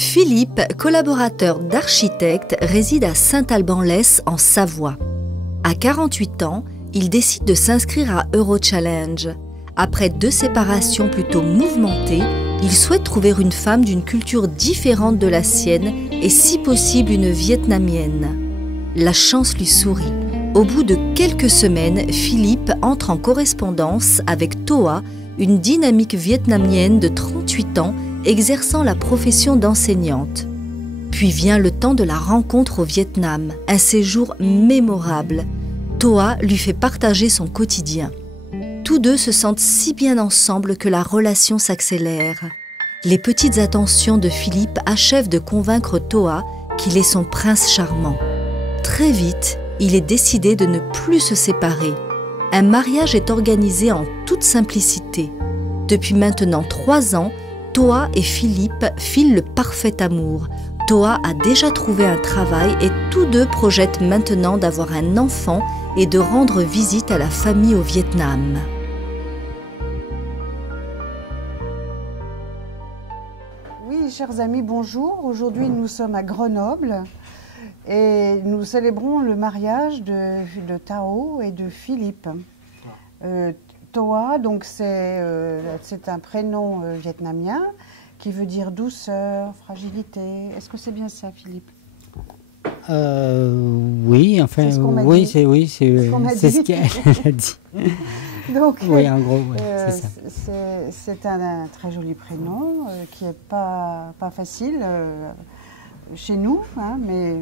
Philippe, collaborateur d'architecte, réside à Saint-Alban-lès en Savoie. À 48 ans, il décide de s'inscrire à Eurochallenge. Après 2 séparations plutôt mouvementées, il souhaite trouver une femme d'une culture différente de la sienne et si possible une vietnamienne. La chance lui sourit. Au bout de quelques semaines, Philippe entre en correspondance avec Thoa, une dynamique vietnamienne de 38 ans exerçant la profession d'enseignante. Puis vient le temps de la rencontre au Vietnam, un séjour mémorable. Thoa lui fait partager son quotidien. Tous deux se sentent si bien ensemble que la relation s'accélère. Les petites attentions de Philippe achèvent de convaincre Thoa qu'il est son prince charmant. Très vite, il est décidé de ne plus se séparer. Un mariage est organisé en toute simplicité. Depuis maintenant 3 ans, Thoa et Philippe filent le parfait amour. Thoa a déjà trouvé un travail et tous deux projettent maintenant d'avoir un enfant et de rendre visite à la famille au Vietnam. Oui, chers amis, bonjour. Aujourd'hui, nous sommes à Grenoble et nous célébrons le mariage de Thao et de Philippe. Thoa, donc c'est un prénom vietnamien qui veut dire douceur, fragilité. Est-ce que c'est bien ça, Philippe? Oui, enfin, oui, c'est ce qu'elle a dit. Donc, oui, en gros, ouais, c'est ça. C'est un très joli prénom qui n'est pas facile chez nous, hein, mais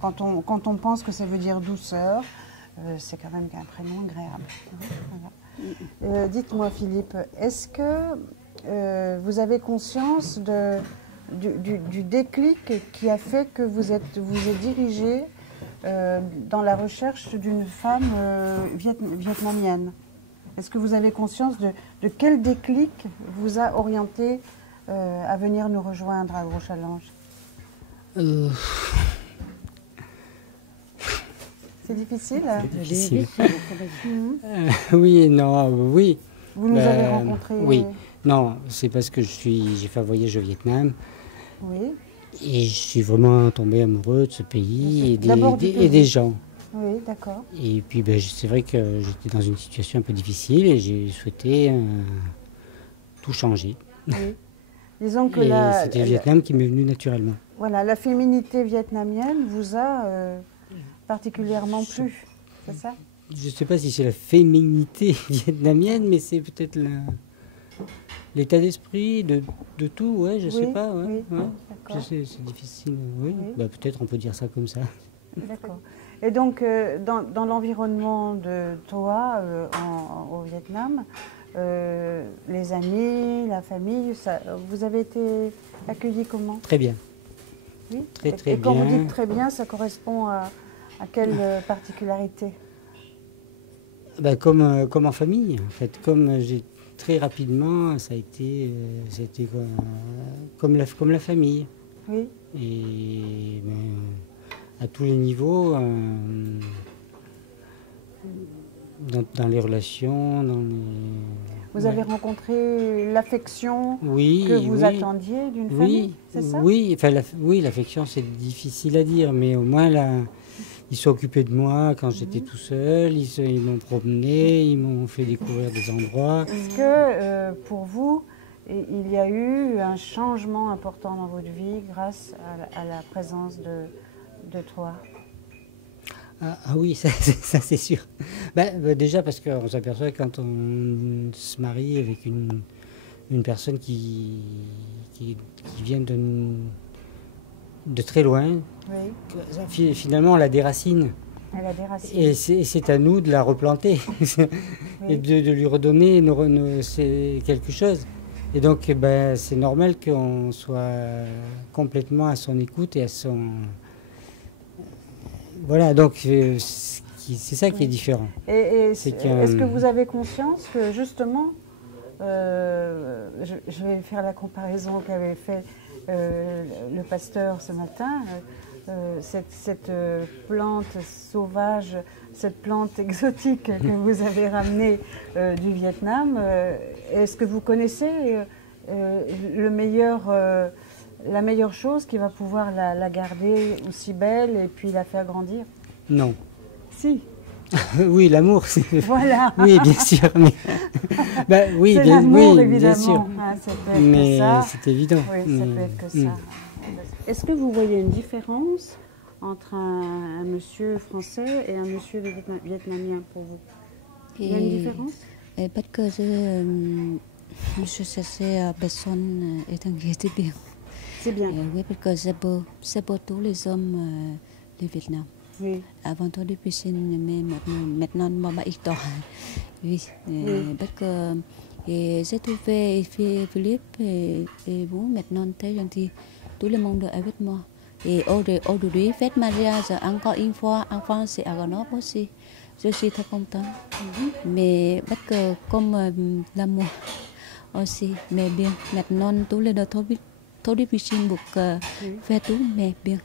quand on pense que ça veut dire douceur, c'est quand même un prénom agréable. Voilà. Dites-moi, Philippe, est-ce que vous avez conscience du déclic qui a fait que vous êtes dirigé dans la recherche d'une femme vietnamienne? Est-ce que vous avez conscience de quel déclic vous a orienté à venir nous rejoindre à Eurochallenge? C'est difficile? C'est difficile. Oui, non, oui. Vous nous avez rencontrés? Oui, non, c'est parce que j'ai fait un voyage au Vietnam. Oui. Et je suis vraiment tombé amoureux de ce pays et des gens. Oui, d'accord. Et puis c'est vrai que j'étais dans une situation un peu difficile et j'ai souhaité tout changer. Oui. Disons que c'était le Vietnam qui m'est venu naturellement. Voilà, la féminité vietnamienne vous a particulièrement plu, c'est ça? Je ne sais pas si c'est la féminité vietnamienne, mais c'est peut-être l'état d'esprit de tout, ouais, je ne sais pas. Ouais, oui, ouais. C'est difficile, oui. Oui. Peut-être on peut dire ça comme ça. D'accord. Et donc, dans l'environnement de Thoa au Vietnam, les amis, la famille, vous avez été accueillis comment? Très bien. Oui. Très bien. Et quand vous dites très bien, ça correspond à quelle particularité? Comme en famille, en fait. Comme j'ai très rapidement, ça a été, c'était comme la famille. Oui. Et à tous les niveaux, dans les relations, Vous avez rencontré l'affection que vous attendiez d'une famille, c'est ça? Oui, enfin, l'affection, c'est difficile à dire, mais au moins ils sont occupés de moi quand j'étais tout seul, ils m'ont promené, ils m'ont fait découvrir des endroits. Est-ce que pour vous, il y a eu un changement important dans votre vie grâce à la présence de Thoa? Ah oui, ça c'est sûr. Déjà parce qu'on s'aperçoit quand on se marie avec une personne qui vient de très loin, oui. Finalement on la déracine. Elle a des racines. Et c'est à nous de la replanter et de lui redonner quelque chose. Et donc c'est normal qu'on soit complètement à son écoute et à son... Voilà, donc c'est ça qui est différent. Est-ce que vous avez conscience que justement, je vais faire la comparaison qu'avait fait le pasteur ce matin, cette plante sauvage, cette plante exotique que vous avez ramenée du Vietnam, est-ce que vous connaissez le meilleur la meilleure chose qui va pouvoir la garder aussi belle et puis la faire grandir? Non. Si. Oui, l'amour, c'est... Voilà. Oui, bien sûr. Mais... ben, oui, c'est bien, l'amour, oui, évidemment. bien sûr. Ah, ça peut être Mais que ça. c'est évident. Oui, ça peut être que ça. Est-ce que vous voyez une différence entre un monsieur français et un monsieur vietnamien pour vous? Il y a une différence? Parce que je cherchais personne étrangère, c'est bien. C'est bien. Oui, parce que c'est pour tous les hommes du Vietnam. Oui. Avant toi, depuis mais maintenant, moi, histoire. Oui, parce que j'ai trouvé Philippe et vous, maintenant, très gentil. Tout le monde est avec moi. Et aujourd'hui, fête mariage, encore une fois, en France et à Grenoble aussi. Je suis très contente. Mais parce que comme l'amour aussi, mais bien. Maintenant, tous les deux, trop difficile pour faire tout, mais bien.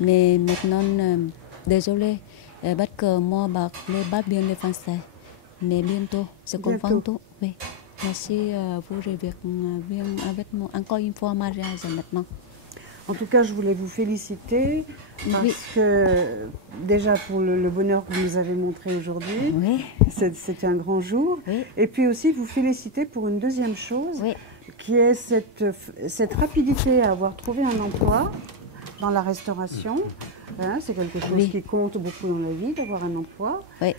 Mais maintenant, désolé, parce que moi, je ne parle pas bien le français. Mais bientôt, je comprends tout. Oui. Merci pour le việc bien avec moi. Encore une fois, mariage maintenant. En tout cas, je voulais vous féliciter parce que déjà pour le bonheur que vous nous avez montré aujourd'hui, c'était un grand jour. Oui. Et puis aussi vous féliciter pour une deuxième chose, qui est cette rapidité à avoir trouvé un emploi dans la restauration. Hein, c'est quelque chose qui compte beaucoup dans la vie, d'avoir un emploi. Oui.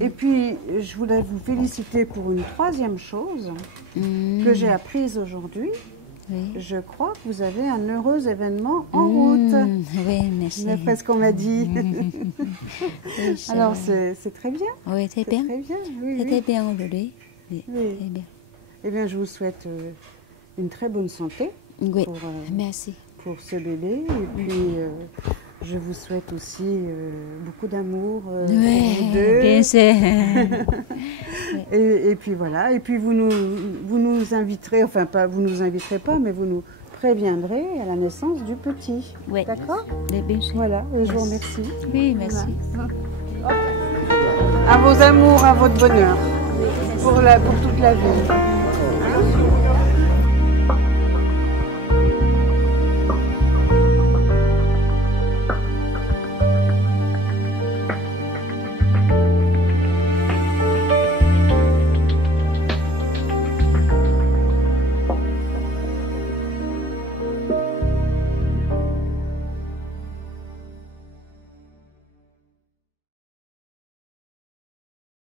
Et puis, je voulais vous féliciter pour une troisième chose que j'ai apprise aujourd'hui. Oui. Je crois que vous avez un heureux événement en route. Oui, merci. D'après ce qu'on m'a dit. Oui, alors, c'est très bien. Oui, c'est bien. Très bien. Oui, C'était bien aujourd'hui. Oui, oui. Bien. Eh bien, je vous souhaite une très bonne santé. Oui, merci. Pour ce bébé. Et puis, je vous souhaite aussi beaucoup d'amour pour vous deux. Bien sûr. Et puis voilà. Et puis vous nous inviterez, enfin pas vous nous inviterez pas, mais vous nous préviendrez à la naissance du petit. Oui. D'accord? Bien sûr. Voilà. Et je vous remercie. Oui, merci. Voilà. À vos amours, à votre bonheur, pour toute la vie.